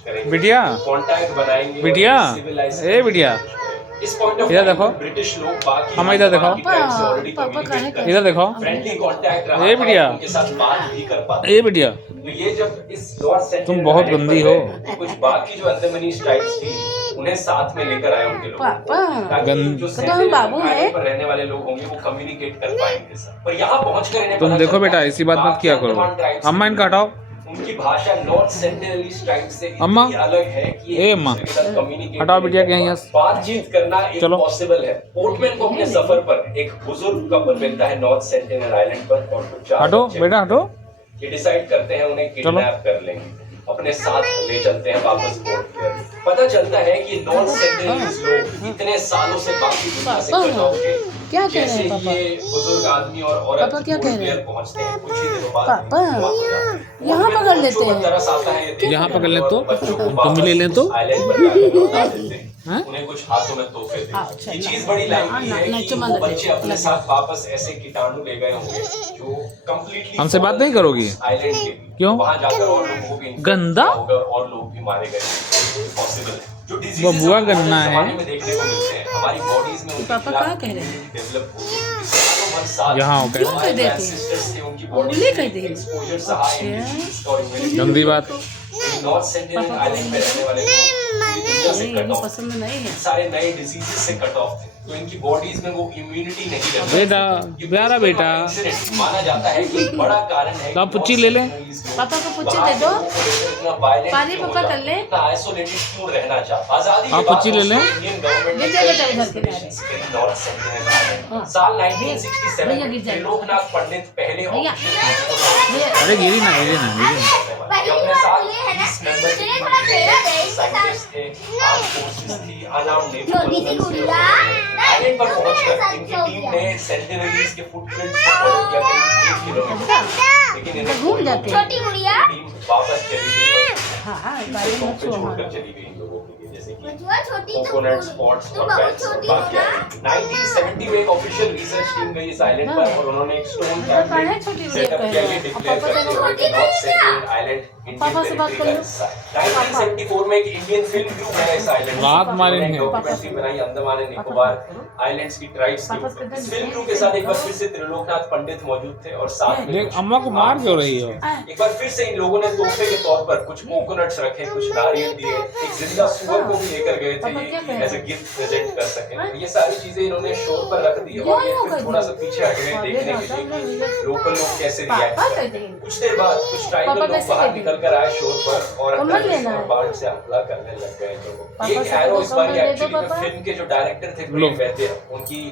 करेंगे, बिटिया कांटेक्ट बनाएंगे। बिटिया ए बिटिया इस पॉइंट ऑफ इधर देखो, ब्रिटिश लोग बाकी हम इधर देखो, पापा काहे कर इधर देखो फ्रेंडली कांटेक्ट रहा ए बिटिया उनके साथ बात भी कर पाते। ए बिटिया तो ये जब इस लॉर्ड सेंटिनल तुम बहुत आइलैंड गंदी पर हो। गए, तो कुछ बाकी जो अंडमानीज ट्राइब्स थी उन्हें साथ में लेकर आए उनके लोग, पापा ताकि जो तो सेंटिनल बाबू है। आइलैंड पर रहने वाले लोग होंगे वो कम्युनिकेट कर पाएंगे इनके साथ। पर यहाँ पहुंचकर इन्हें तुम पता देखो चलता बेटा है ऐसी बात मत किया करो। अंडमान ट्राइब्स अम्मा इनका हटाओ। उनकी भाषा नॉर्थ सेंटिनलीज ट्राइब से अम्मा, इतनी अलग है कि ए अम्मा, हटाओ बिटिया के यहाँ से। बातचीत करना चलो। इम्पॉसिबल है। पोर्टमैन को अपने सफर पर एक बुजुर्ग कपल मिलता है नॉर्थ सेंटिनल आइलैंड पर और कुछ चार हटो बच्चे। बेटा हटो। ये डिसाइड करते हैं उन्हें किडनैप कर लेंगे, अपने साथ ले चलते हैं वापस पोर्ट पे। पता चलता है कि नॉर्थ सेंटिनलीज लोग इतने सालों से बाकी दुनिया से कट ऑफ थे। क्या कह रहे जैसे हैं पापा? ये बुजुर्ग आदमी और औरत पापा क्या कह रहे हैं? पोर्ट पहुंचते हैं, कुछ ही दिनों बाद पापा, मौत हो जाती है। यहाँ पकड़ लेते हैं। तरस आता है, यहाँ पकड़ ले तो बच्चों को तुम ले लें तो आइलैंड पर जाकर लौटा देते हैं। हाँ? उन्हें कुछ हाथों में तोहफे देते हैं। अच्छा, ये चीज बड़ी लाइवली है कि नाचो वो मत बच्चे अपने लगे। साथ वापस ऐसे कीटाणु ले गए होंगे जो कंप्लीटली हमसे बात नहीं करोगी? आइलैंड के। क्यों? वहां जाकर और लोगों को भी गंदा? होगा और लोग भी मारे गए। पॉसिबल है जो डिजीज वो बुआ गन्ना है। में देखने को मिलते हैं हमारी बॉडीज में। पापा क्या कह रहे हैं? डेवलप हो यहाँ हो गए। क्यों कह देते हैं? उंगली कह देते हैं। गंदी बात। नॉर्थ सेंटिनल आइलैंड में रहने वाले लोग पूरी दुनिया से नहीं कट इन्हें ऑफ, पसंद नहीं है। सारे नए डिजीजेस से कट ऑफ थे, तो इनकी बॉडीज में वो इम्यूनिटी नहीं रहती। बेटा ये प्यारा बेटा इंसिडेंट माना जाता है कि एक बड़ा कारण है। तो आप पुच्ची ले लें। पापा को पुच्ची दे दो। पानी पापा कर ले। आइसोलेटेड क्यों रहना चाहता? आजादी आप के बाद पुच्ची ले लें। इंडियन गवर्नमेंट गिर जाएगा तेरे घर के किनारे। नॉर्थ सेंटिनल आइलैंड हाँ। साल भैया गिर 1967 जाएगा। लोकनाथ पंडित पहले भैया। ऑफिशियल अरे गिरी ना गिरी ना गिरी ना। अपने साथ 30 मेंबर की साइंटिस्ट थे, आर्म फोर्सेस थी, अनआर्म्ड नेवी आइलैंड पर पहुंचकर इनकी टीम ने सेंटिनलीज के फुटप्रिंट्स को फॉलो किया करीब 1 किलोमीटर, लेकिन इन्हें घूम जाते हैं। टीम वापस चली गई और हाँ बारी पे मत छुओ छोड़कर हमारा। चली गई इन लोगों के लिए, जैसे कि छोटी कोकोनट स्पॉट्स और बैट्स और बाकी आइलैंड। 1970 में एक ऑफिशियल रिसर्च टीम गई इस आइलैंड पर और उन्होंने एक स्टोन काहे छोटी टैबलेट गुड़िया सेटअप कह किया, रहे ये हो? डिक्लेयर पापा करते से हुए कि नॉर्थ सेंटिनल आइलैंड इंडियन पापा से बात कर लो। टेरिटरी का हिस्सा है। 1974 में एक इंडियन फिल्म क्रू है इस आइलैंड रात मारेंगे। डॉक्यूमेंट्री बनाई अंडमान एंड निकोबार आइलैंड्स की ट्राइब्स के ऊपर। इस फिल्म क्रू के साथ एक बार फिर से त्रिलोकनाथ पंडित मौजूद थे और साथ में देख कुछ अम्मा को मार क्यों रही हो? एक बार फिर से इन लोगों ने तोहफे के तौर पर कुछ कोकोनट्स रखे, कुछ नारियल दिए, एक जिंदा सुअर को भी लेकर गए थे ये एज अ गिफ्ट प्रेजेंट कर सके। ये सारी चीजें इन्होंने शोर पर रख दी और ये फिर थोड़ा सा पीछे हट गए देखने के लिए कि लोकल लोग कैसे रिएक्ट करते हैं। कुछ देर बाद कुछ ट्राइबल लोग बाहर निकल कर आए शोर पर और बाढ़ से हमला करने लग गए लोगों। एक एरो इस बार एक्चुअली में फिल्म के जो डायरेक्टर थे प्रेम वैद्य, उनकी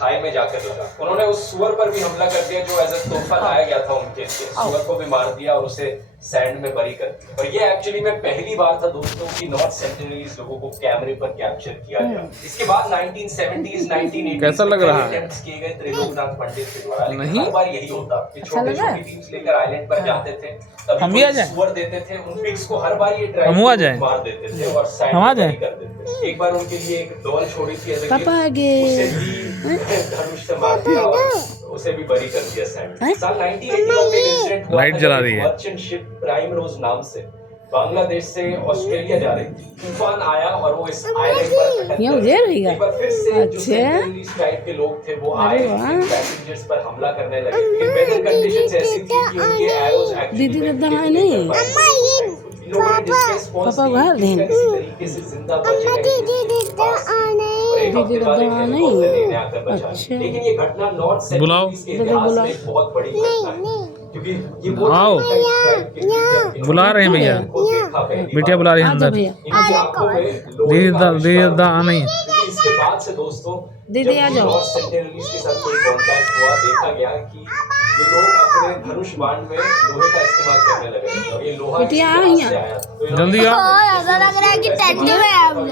थाई में जाकर लगा। उन्होंने उस सुअर पर भी हमला कर दिया जो एज अ तोहफा लाया गया था उनके लिए। सुअर को भी मार दिया और उसे सैंड में बरी कर दिया। और ये एक्चुअली में पहली बार था दोस्तों कि नॉर्थ सेंटिनलीज लोगों को कैमरे पर कैप्चर किया गया। इसके बाद 1970s 1980s कैसा लग रहा है? अटेम्प्ट्स किए गए त्रिलोकनाथ पंडित के द्वारा, लेकिन नहीं? हर बार यही होता कि अच्छा लगा? छोटी-छोटी टीम्स लेकर आइलैंड पर जाते थे, तभी हम भी आ कोई जाएं? सुअर देते थे, उन पिग्स को हर बार ये हम आ ट्राइब जाएं? मार देते थे और सैंड हम आ में जाएं? बरी कर देते थे। एक बार उनके लिए एक डॉल छोड़ी थी एज अ पापा आगे। उसे भी धनुष से मार दिया और उसे भी बरी कर दिया सैंड। साल 1981 में इंसिडेंट हुआ लाइट था जला जब रही है। मर्चेंट शिप प्राइम रोज नाम से बांग्लादेश से ऑस्ट्रेलिया जा रही थी। तूफान आया और वो इस आइलैंड पर अटक ये गई। उधर रहेगा? एक बार फिर से जो अच्छा। सेंटिनलीज टाइप के लोग थे वो आए, अरे वाह। पैसेंजर्स पर हमला करने लगे। लेकिन वेदर कंडीशंस ऐसी थी कि उनके एरोज एक्चुअली दीदी दादा है नहीं? इन लोगों ने डिस्ट्रेस कॉल्स पापा की, घर दें। किसी तरीके से जिंदा बचे नहीं। और एक हफ्ते बाद एक हेलीकॉप्टर लेने आकर बचा। अच्छा। लेकिन ये घटना नॉर्थ बुलाओ। सेंटिनलीज के इतिहास में एक बहुत बड़ी घटना है, क्योंकि ये वो आओ। बुला रहे हैं भैया। बिटिया बुला रही है आ जाओ अंदर। भैया। दीदी दा नहीं। इसके बाद से दोस्तों दीदी जब आ भी जाओ। नॉर्थ सेंटिनलीज के साथ कोई कांटेक्ट हुआ, देखा गया कि ये लोग अपने धनुष बाण में लोहे का इस्तेमाल करने लगे और ये लोहा बिटिया इसी आ जहाज यहाँ। से आया। तो इन्होंने जल्दी आओ। कहा, ऐसा लग रहा है कि टेंट में है हम लोग।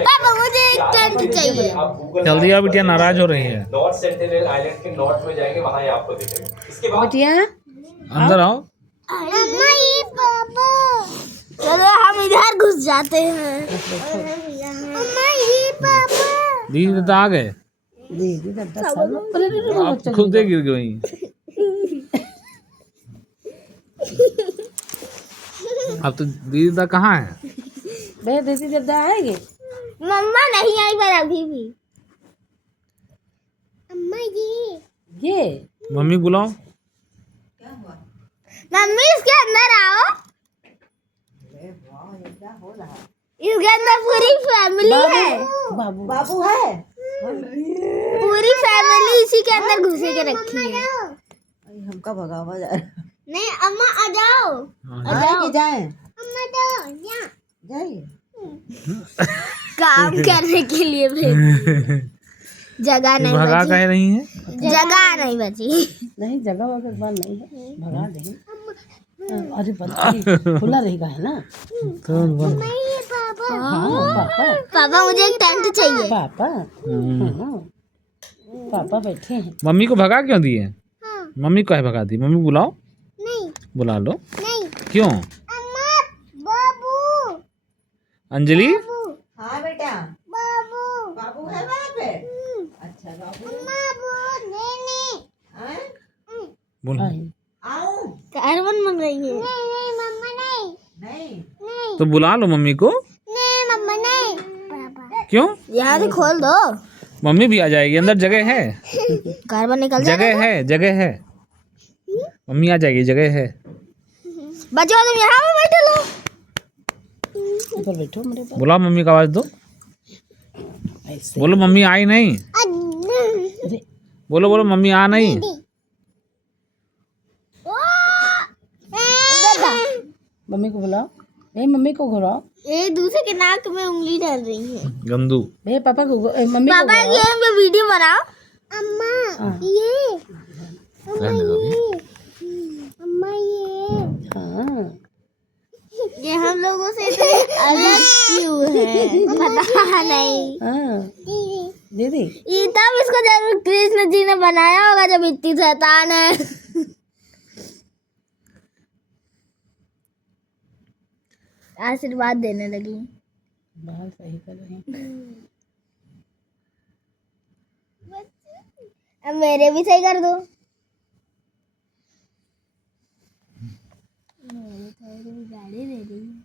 पापा, मुझे एक टेंट चाहिए। आप Google जल्दी आओ, मैप बिटिया पर नाराज हो रही है। नॉर्थ सेंटिनल आइलैंड के नॉर्थ में जाएंगे, वहां ये आपको दिखेगा। इसके बाद बिटिया अंदर आओ। अम्मा ये पापा, चलो हम इधर घुस जाते हैं। अम्मा ये पापा, दीदी दा आ गए। दीदी दादा सब आप खुद ही गिर गई। अब तो दीदी दा कहाँ है? भैया दीदी जब आएगी मम्मा नहीं आई पर अभी भी। अम्मा ये मम्मी बुलाओ। मम्मी इसके अंदर आओ। इसके अंदर पूरी फैमिली है। बाबू बाबू है। पूरी फैमिली इसी के अंदर घुसे के रखी है। हमका भगावा जा रहा। नहीं अम्मा आ जाओ। आ जाए जाए अम्मा जाओ जाइए। काम करने के लिए भेज। जगह नहीं भगा बची। कह रही है। जगह नहीं बची। नहीं जगह वगैरह बात नहीं है, भगा देंगे। अरे बंद खुला रहेगा है ना। तो हाँ पापा पापा मुझे एक टेंट चाहिए। पापा हाँ, पापा बैठे हैं। मम्मी को भगा क्यों दिए? हाँ। मम्मी को है भगा दी? मम्मी बुलाओ। नहीं बुला लो। नहीं क्यों? अम्मा बाबू अंजलि हाँ बेटा बाबू बाबू है वहाँ पे। अच्छा बाबू बाबू नहीं बोल। आओ कार्बन बन रही है। नहीं मम्मा नहीं नहीं नहीं तो बुला लो मम्मी को। नहीं मम्मा नहीं पापा क्यों? यहाँ से खोल दो। मम्मी भी आ जाएगी, अंदर जगह है। कार्बन निकल जाएगा। जगह है, जगह है। मम्मी आ जाएगी, जगह है। बच्चों तुम यहाँ पे बैठे लो। ऊपर बैठो मेरे पास। बुलाओ मम्मी का आवाज दो। ऐसे बोलो मम्मी आई नहीं। अरे बोलो बोलो मम्मी आ नहीं। मम्मी को बुलाओ। मम्मी को घुराओ। एक दूसरे के नाक में उंगली डाल रही है। गंदू। भैया पापा को मम्मी को पापा घुराओ। ये हम वीडियो बनाओ। अम्मा हाँ। ये रहने दो अभी। अम्मा हाँ ये हम लोगों से इतने अलग क्यों है पता नहीं। हाँ दीदी ये तब इसको जरूर कृष्ण जी ने बनाया होगा जब इतनी शैतान है। आशीर्वाद देने लगी। बाल सही कर रहे हैं। अब मेरे भी सही कर दो। गाड़ी दे रही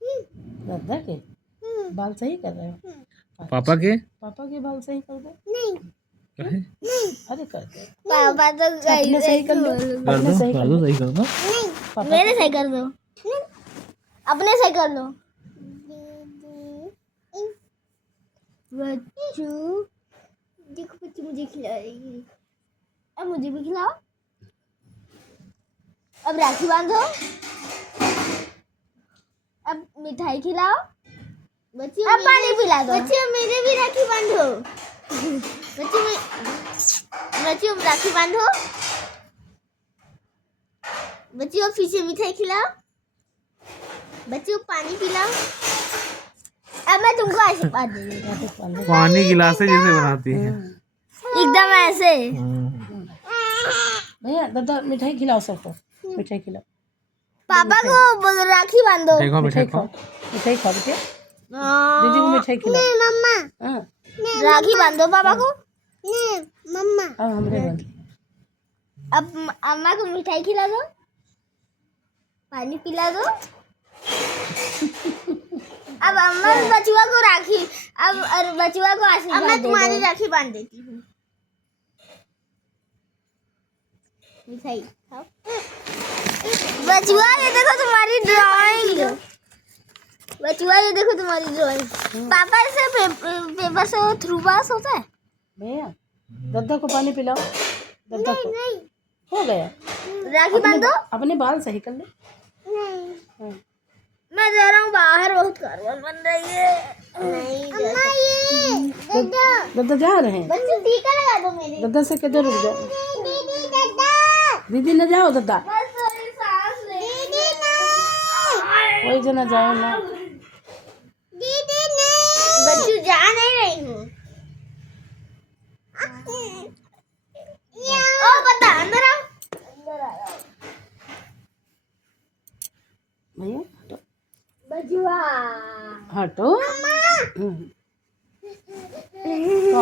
है। दादा के बाल सही कर रहे हो। पापा के? पापा के बाल सही कर दो। नहीं क्या है? अरे कर दो। पापा तो अपने सही कर लो। कर अपने दो, सही कर कर दो, लो। सही कर दो। नहीं मेरे सही कर दो। अपने सही कर लो। बच्चू देखो बच्चू मुझे खिला रही है। अब मुझे भी खिलाओ। अब राखी बांधो। अब मिठाई खिलाओ। बच्चू अब पानी पिला दो। बच्चू मेरे भी राखी बांधो। बच्चू राखी बांधो। बच्चों फिर से मिठाई खिलाओ। बच्चों पानी पिलाओ। अब मैं तुमको आशीर्वाद दे रही हूँ। पानी गिलासे जैसे बनाती है। एकदम ऐसे। भैया दादा मिठाई खिलाओ सबको। मिठाई खिलाओ। पापा को बोलो राखी बांधो। देखो मिठाई मिठाई खाओ। खाओ। मिठाई खा दीजिए। दीदी को मिठाई खिलाओ। मम्मा हाँ राखी बांधो पापा को। मम्मा अब हमरे बंद। अब अम्मा को मिठाई खिला दो। पानी पिला दो। अब अम्मा बचुआ को राखी। अब बचुआ को आशीर्वाद दे दो। मैं तुम्हारी राखी बांध देती हूँ। मिठाई खाओ। बचुआ ये देखो तुम्हारी ड्राइंग। बचुआ ये देखो तुम्हारी ड्राइंग। पापा से पेपर से थ्रू पास होता है। भैया दादा को पानी पिलाओ। दादा को नहीं हो गया। राखी बांधो। अपने बाल सही कर ले। नहीं हाँ। मैं जा रहा हूँ बाहर। बहुत कार्बन बन रही है। नहीं अम्मा ये दादा जा रहे हैं। बच्चे टीका लगा दो मेरे। दादा से कहते रुक जाओ। दीदी दादा दीदी न जाओ दादा। बस थोड़ी सांस ले। दीदी नहीं। कोई जना जाओ ना। दीदी नहीं। बच्चू जा नहीं रही हूँ। ओ बता अंदर आओ। अंदर आ जाओ। भैया बचुआ हटो। क्या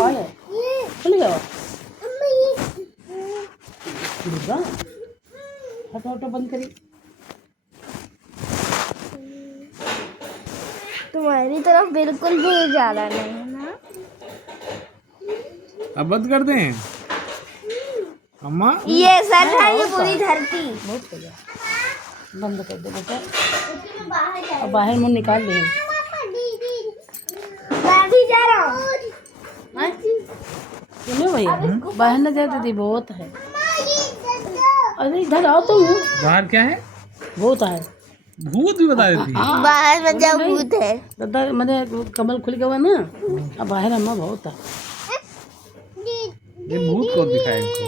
है? खुल गया। दुर्गा हटो हटो बंद करी। तुम्हारी तरफ बिल्कुल भी उजाला नहीं है ना। अब बंद कर दें अम्मा। ये सर है, ये पूरी धरती। बहुत हो गया, बंद कर दे बेटा। अब बाहर मुंह निकाल ले। मैं भी जा रहा हूँ। सुनो भैया, बाहर न जाए दीदी, बहुत है। अरे इधर आओ तुम। बाहर क्या है? बहुत है। भूत भी बता देती है। बाहर में जब भूत है। दादा मैंने कमल खुल गया हुआ ना, अब बाहर अम्मा बहुत है। ये भूत कौन दिखाया इनको?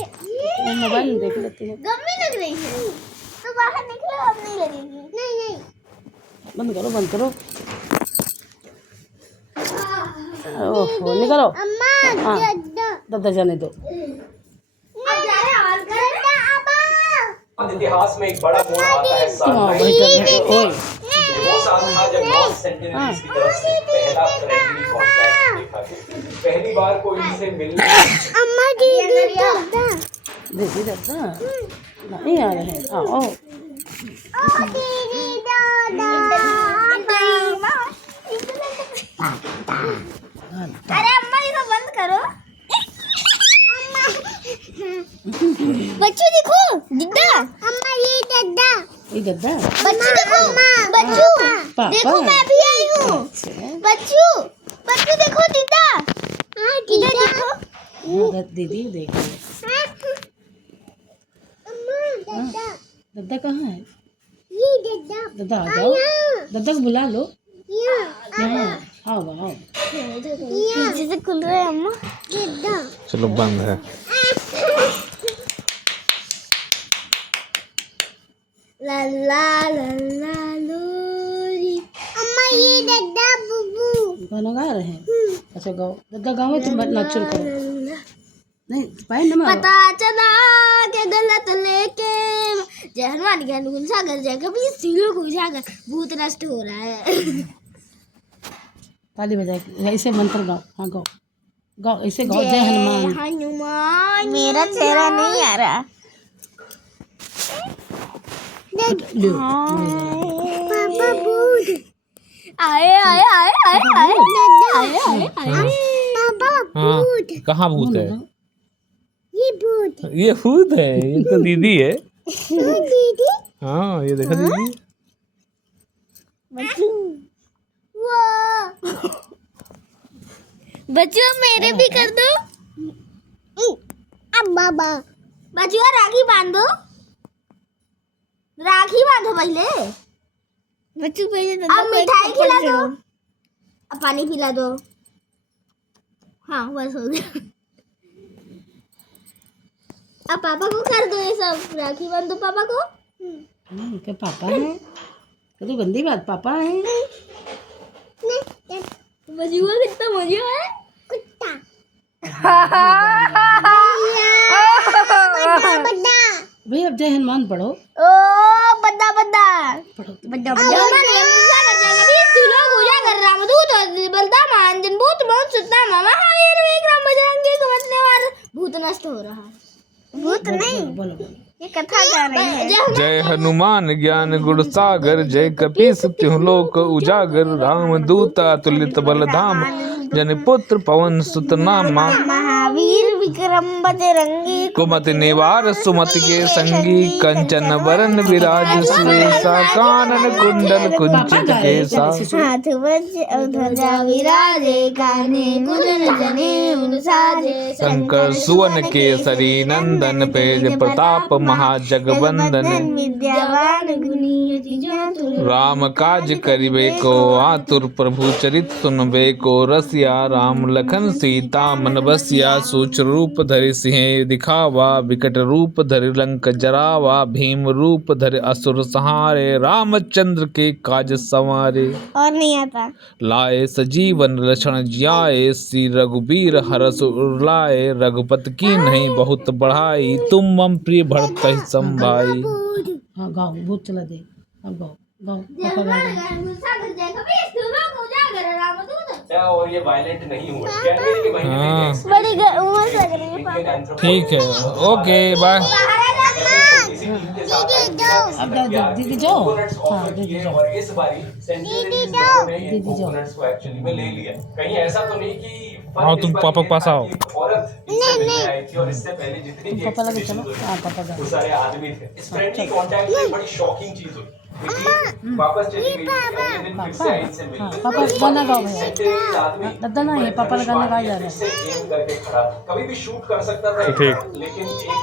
वो मोबाइल में देख लेती है। गम्मी लग रही है तो बाहर निकलो, अब नहीं लगेगी। नहीं नहीं, बंद करो, बंद करो। ओहो, निकलो। अम्मा हाँ। दादा जाने दो। इतिहास में एक बड़ा मोड़ आता है साल हाँ, 19 बेटा ओए। वो साल था जब लॉस सेंटिनरीज की तरफ से पहला फ्रेंडली कॉन्टैक्ट देखा गया। पहली बार कोई इनसे मिलने अम्मा दीदी दादा दीदी दादा नहीं आ रहे हैं। आओ दीदी दादा। अरे अम्मा ये तो बंद करो। बच्चू देखो, दिद्दा। अम्मा ये दादा। ये दादा बच्चू देखो, बच्चू देखो, मैं भी आई हूँ। बच्चू बच्चू देखो, दिद्दा। इधर देखो। दीदी देखो। दादा कहाँ है? ये दादा। दादा आ जाओ, दादा को बुला लो। यहाँ आओ आओ। पीछे से खुल रहा है अम्मा। दादा। चलो बंद है। ला ला ला ला लोरी। अम्मा ये दादा बुबू। गाना गा रहे हैं? अच्छा गाओ, दादा गाओ, तुम नाचुर करो। नहीं पाए ना मारो। पता चला के गलत लेके जय हनुमान ज्ञान गुण सागर जय कभी सिरों को उजागर भूत नष्ट हो रहा है। ताली बजा के ऐसे मंत्र गाओ। हाँ गाओ गाओ, ऐसे गाओ। जय हनुमान। हनुमान। मेरा चेहरा नहीं आ रहा। लो पापा भूत आए आए आए आए आए आए आए आए। पापा हाँ, कहाँ भूत है? ये भूत ये भूत है, ये तो दीदी है। दीदी। हाँ ये देखो दीदी। बच्चों मेरे भी कर दो। अब बाबा बच्चों राखी बांधो, राखी बांधो पहले। बच्चों पहले अब मिठाई खिला दो, अब पानी पिला दो। हाँ बस हो गया। अब पापा को कर दो ये सब, राखी बांधो पापा को। क्या पापा है? तो गंदी बात, पापा है। बजुआ कितना मजा है। कुत्ता भाई अब जय हनुमान पढ़ो। ओ बद्दा बद्दा पढ़ो तो। बद्दा बद्दा रामदूत बलदामान भूत बहुत सुतना महावीर विक्रम बजरंगी को बचने वाला भूत नष्ट हो रहा है। भूत नहीं, बोलो बोलो। ये कथा गा रहे हैं। जय हनुमान ज्ञान गुण सागर जय कपीस तिहु लोक उजागर राम दूता तुलित बलधाम जन पुत्र पवन सुत नामा महावीर विक्रम बजरंगी कुमति निवार सुमति के संगी कंचन वरन विराज सुवेशा कानन कुंडल कुंचित केसा हाथ वज्र ध्वजा विराजे कान्हे कुंडल जनेऊ साजे शंकर सुवन केसरी नंदन पेज प्रताप महाजगवंदन विद्यावान गुणी अति चातुर राम काज करिबे को आतुर प्रभु चरित सुनबे को रसिया राम लखन सीता मन बसिया सूक्ष्म रूप धरि सिंह दिखावा विकट रूप धरि लंक जरावा भीम रूप धरि असुर सहारे रामचंद्र के काज संवारे और नहीं आता। लाए सजीवन लक्षण जियाए श्री रघुबीर हरस उर्लाए रघुपत की नहीं बहुत बढ़ाई तुम मम प्रिय भरत संभाई। हाँ गाओ, भूत चला दे। अब गाओ गाओ, पापा गा रहे हैं। और ये वायलेंट नहीं हुआ। जनवरी के महीने में हाँ। बड़ी उमस लग रही है। ठीक है, ओके बाय। किसी टीम के साथ अब लग गया दीदी कि जाओ। coconuts offer हाँ, दीदी किए जाओ। और इस बारी सेंचुरी लोगों ने इन दीदी जाओ। coconuts को एक्चुअली में ले लिया। कहीं ऐसा तो नहीं कि आओ फर्क तुम इस बार पापा ये पास था आओ। कि एक औरत इनसे मिलने आई थी और इससे पहले जितनी तुम भी पापा लगे expeditions चलो। हुई, हाँ, पापा जाओ। वो सारे आदमी थे। इस फ्रेंडली कांटेक्ट में बड़ी शॉकिंग चीज हुई। बेटी वापस चली गई, अगले दिन फिर से आई इनसे हाँ, मिलने। पापा गाना गाओ भैया। सेंचुरी आदमी दादा ना, ये पापा का गाना गाया जा रहा है। फिर से एम करके खड़ा था। कभी भी शूट कर सकता था ठीक। लेकिन एक